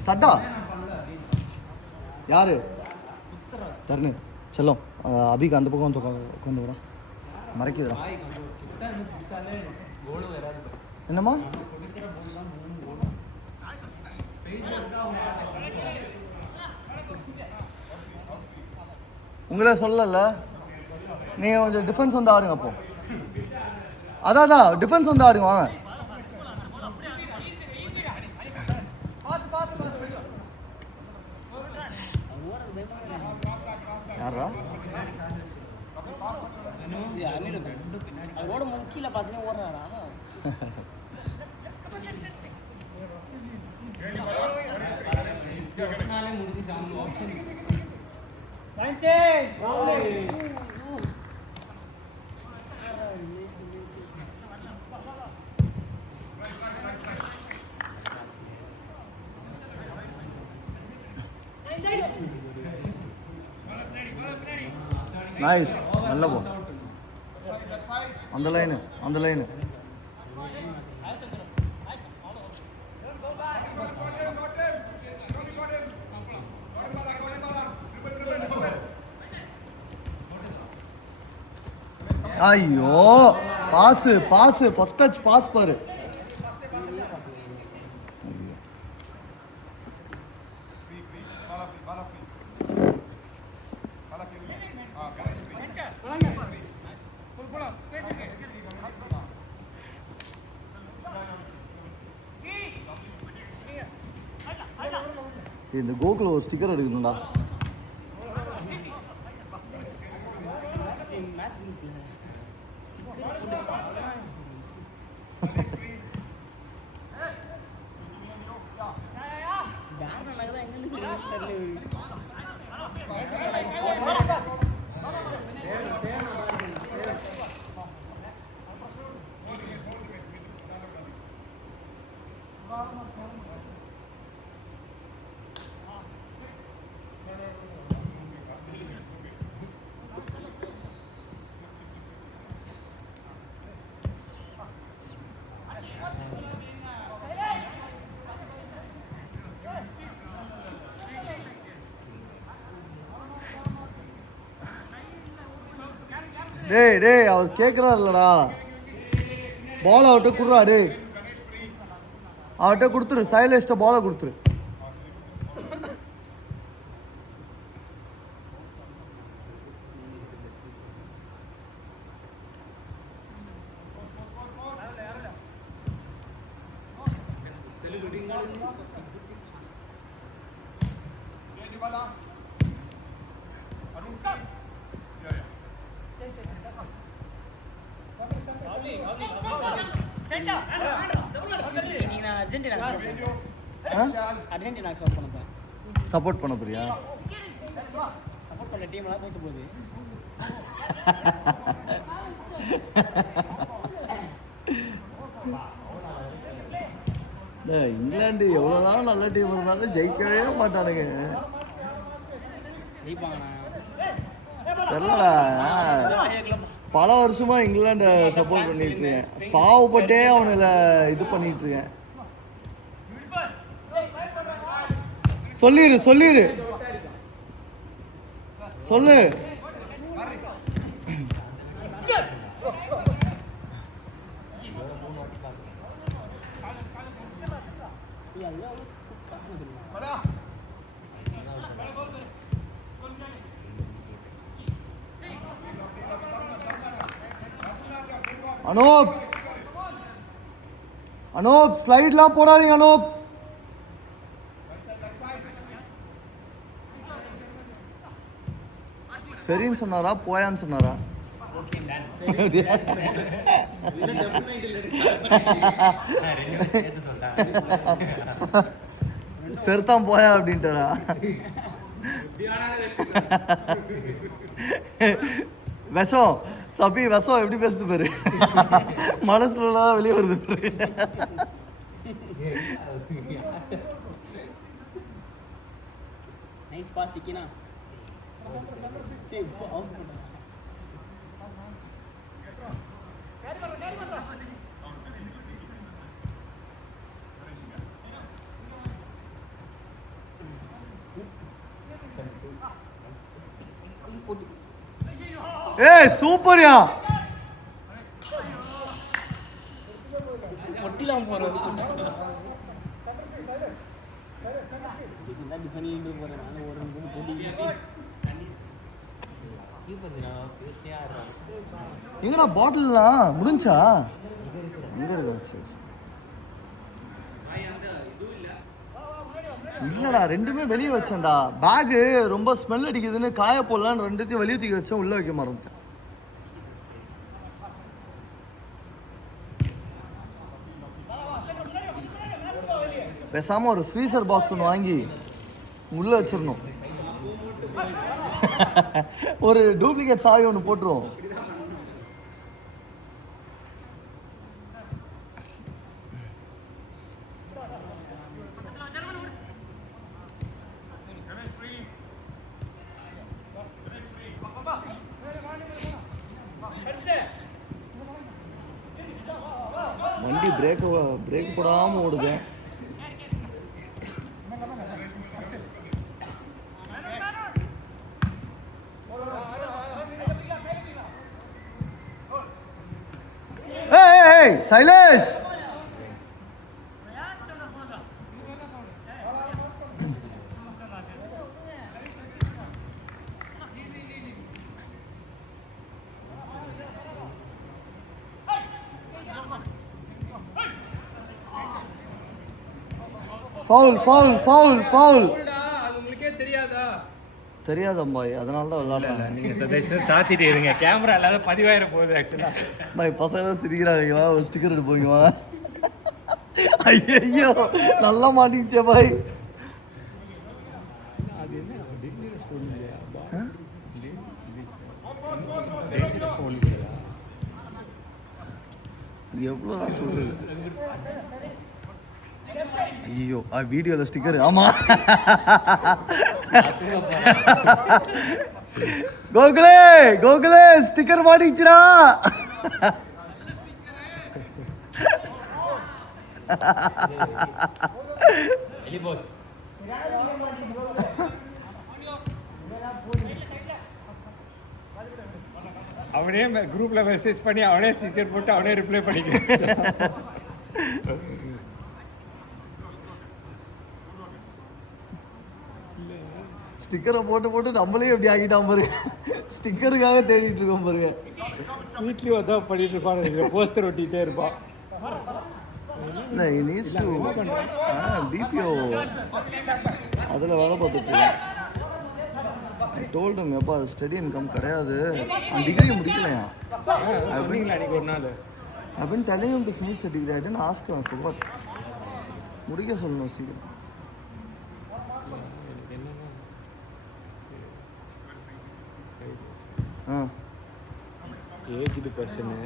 ஸ்டட்டா யாரு தருணு செல்லம் அபிக்கு அந்த பக்கம் உட்காந்து விட மறைக்குதுடா. என்னம்மா உங்களே சொல்லல, நீங்கள் கொஞ்சம் டிஃபென்ஸ் வந்து ஆடுங்க. அப்போ அதான் டிஃபென்ஸ் வந்து ஆடுங்க வாங்க. யாரா ஓட முக்கியில பார்த்தீங்கன்னா ஓடுறாரா? நைஸ், நல்ல போ. அந்த லைனு ஐயோ பாஸ் ஃபர்ஸ்ட் டச் பாஸ் பாரு. இந்த கோகுல ஒரு ஸ்டிக்கர் எடுக்கணும்டா. டேய் அவர் கேட்குறாரு இல்லடா, பால் அவர்கிட்ட கொடுறா. டேய் அவர்கிட்ட கொடுத்துரு, சைலேஷ்ட பாலை கொடுத்துரு. சப்போர்ட் பண்ண போறியா? சப்போர்ட் பண்ண டீம் எல்லாம் தோத்து போகுது. இங்கிலாந்து எவ்வளவுதான் நல்ல டீம் இருந்தாலும் ஜெயிக்கவே மாட்டானுங்க. தெரியலடா, பல வருஷமா இங்கிலாண்ட சப்போர்ட் பண்ணிட்டு இருக்கேன். பாவப்பட்டே அவனுல இது பண்ணிட்டு இருக்கேன். சொல்லிரு சொல்லு. அனூப் ஸ்லைட்லாம் போடாதீங்க அனூப். சரின்னு சொன்னாரா போயான்னு சொன்னாரா? செருத்தான் போயா அப்படின்ட்டாரா? விஷம் சபி விஷம் எப்படி பேசுது பாரு, மனசுல வெளியே வருது பாரு. நைஸ் பாஸ் சிக்கினா. ஏய் சூப்பர்யா. ஒட்டிலாம் போறது டிஃபனிங் போறேன் நான் ஒரு பொடி எங்கடா பாட்டில்லாம் முடிஞ்சா எங்க இருக்கா? சரி இல்லடா ரெண்டுமே வெளியே வச்சேன்டா. பேகு ரொம்ப ஸ்மெல் அடிக்குதுன்னு காய போடலான்னு ரெண்டுத்தையும் வெளியே தூக்கி வச்சேன், உள்ள வைக்க மறந்துட்டேன். பேசாம ஒரு ஃப்ரீசர் பாக்ஸ் ஒன்று வாங்கி உள்ள வச்சிடணும். ஒரு டூப்ளிகேட் சாவி ஒன்று போட்டுருவோம். வண்டி பிரேக் போடாம ஓடுது. Shailesh foul foul foul foul. அது உங்களுக்கே தெரியாதா? தெரியாதம்பாய், அதனால தான் விளையாடுறேன். நீங்க சதேஷ் சாத்திட்டு இருங்க, கேமரா இல்லாத பதிவாயிர போகுது. ஆக்சுவலா பாய் பசங்க சிரிக்கிறாங்களா, ஒரு ஸ்டிக்கர் எடுத்து போய்க்குவா. ஐயோ நல்லா மாட்டிக்கிச்சே பாய். அது என்ன டேஞ்சரஸ் ஃபோன் இல்லையா? எவ்வளோதான் சொல்றது. ஐயோ வீடியோவில் ஸ்டிக்கர். ஆமா கோகுலே கோகுலே ஸ்டிக்கர் மாட்டிச்சுடா. அவனே குரூப்ல மெசேஜ் பண்ணி அவனே ஸ்டிக்கர் போட்டு அவனே ரிப்ளை பண்ணிக்கிறேன். ஸ்டிக்கரை போட்டு போட்டு நம்மளே எப்படி ஆகிட்டான் பாருங்க. ஸ்டிக்கருக்காக தேடிட்டு இருக்கோம் பாருங்க. வீட்லயும் அதான் பண்ணிட்டு இருப்பான், போஸ்டர் ஒட்டிகிட்டே இருப்பான். பிபிஓ அதில் வேலை பார்த்துட்டு இருக்கேன். டோல்டும் எப்பா ஸ்டடி இன்கம் கிடையாது, degree முடிக்கலையா. I've been telling him to finish the degree. I didn't ask him. I forgot. முடிக்க சொல்லணும் சீக்கிரம். ஏஜ்டு பர்சனு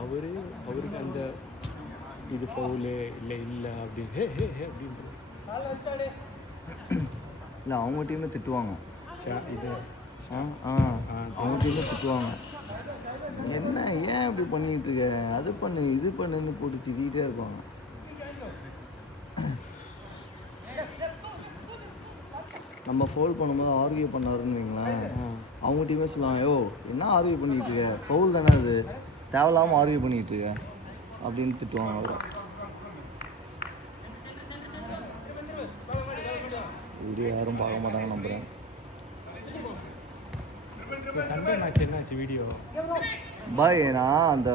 அவருக்கு அந்த இது ஃபவுலு இல்லை அப்படி ஹே ஹே ஹே அப்படின்னு இல்லை அவங்க டீமே திட்டுவாங்க. இது அவங்க டீமே திட்டுவாங்க. என்ன ஏன் இப்படி பண்ணிட்டு இருக்க, அது பண்ணு இது பண்ணுன்னு போட்டு திட்டிகிட்டே இருப்பாங்க. நம்ம ஃபவுல் பண்ணும்போது ஆர்கியூ பண்ணாருன்னு வைங்களேன், அவங்க டீமே சொல்லுவாங்க, யோ என்ன ஆர்கியூ பண்ணிட்டு இருக்க, ஃபவுல் தானே அது, தேவையில்லாமல் ஆர்கியூ பண்ணிட்டு இருக்க அப்படின்னு திட்டுவாங்க. அவரை வீடியோ யாரும் பார்க்க மாட்டாங்க நம்புகிறேன். சண்டே மேட்ச் என்னாச்சு வீடியோ பாய்? நான் அந்த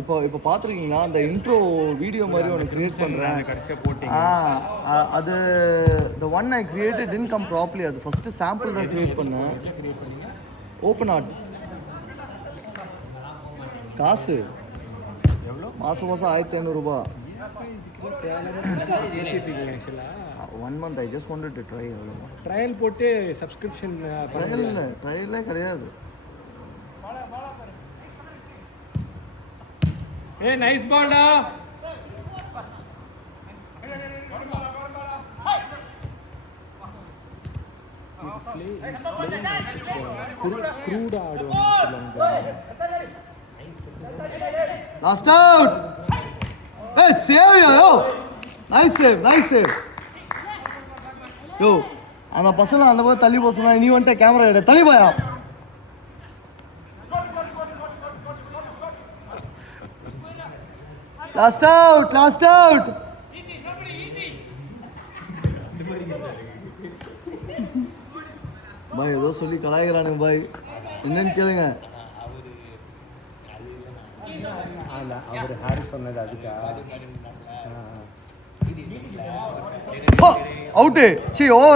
இப்போ பார்த்துருக்கீங்களா அந்த இன்ட்ரோ வீடியோ மாதிரி ஒன்று க்ரியேட் பண்ணுறேன். அது the one I created didn't come properly. அது ஃபஸ்ட்டு சாம்பிள் தான் க்ரியேட் பண்ணேன். ஓப்பன் ஆர்ட் காசு எவ்வளோ மாதம் 1500 ரூபாய். 1 month I just wanted to try. அவ்வளோதான். ட்ரையல் போட்டு சப்ஸ்கிரிப்ஷன் ட்ரையல் இல்லை, ட்ரையலே கிடையாது. ஏ நைஸ் பால்டா. Last out. ஏய் save yo, nice save, nice save. Yo அந்த பசங்க அந்த போது தள்ளி போக சொன்னா, நீ வந்துட்ட கேமரா எடு, தள்ளி போயா. லாஸ்ட் அவுட் பாய் ஏதோ சொல்லி கலாய்க்கிறானுங்க பாய், என்னன்னு கேளுங்க. அவர் ஹாரி சொன்னது அதுக்கா அவுட்டு சி ஓவர்.